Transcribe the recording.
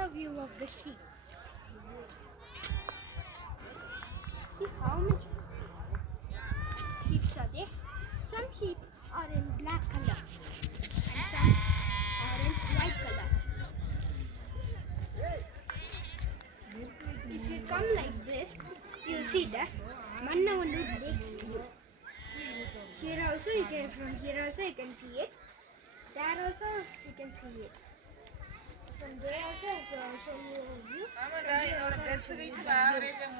clear view of the sheep. See how much sheep are there? Some sheep are in black color and some are in white color. If you come like this, you will see that manna only breaks you. Here also you can, from here also you can see it. There also you can see it. From there also I can show you a view. From here also I can show you the view.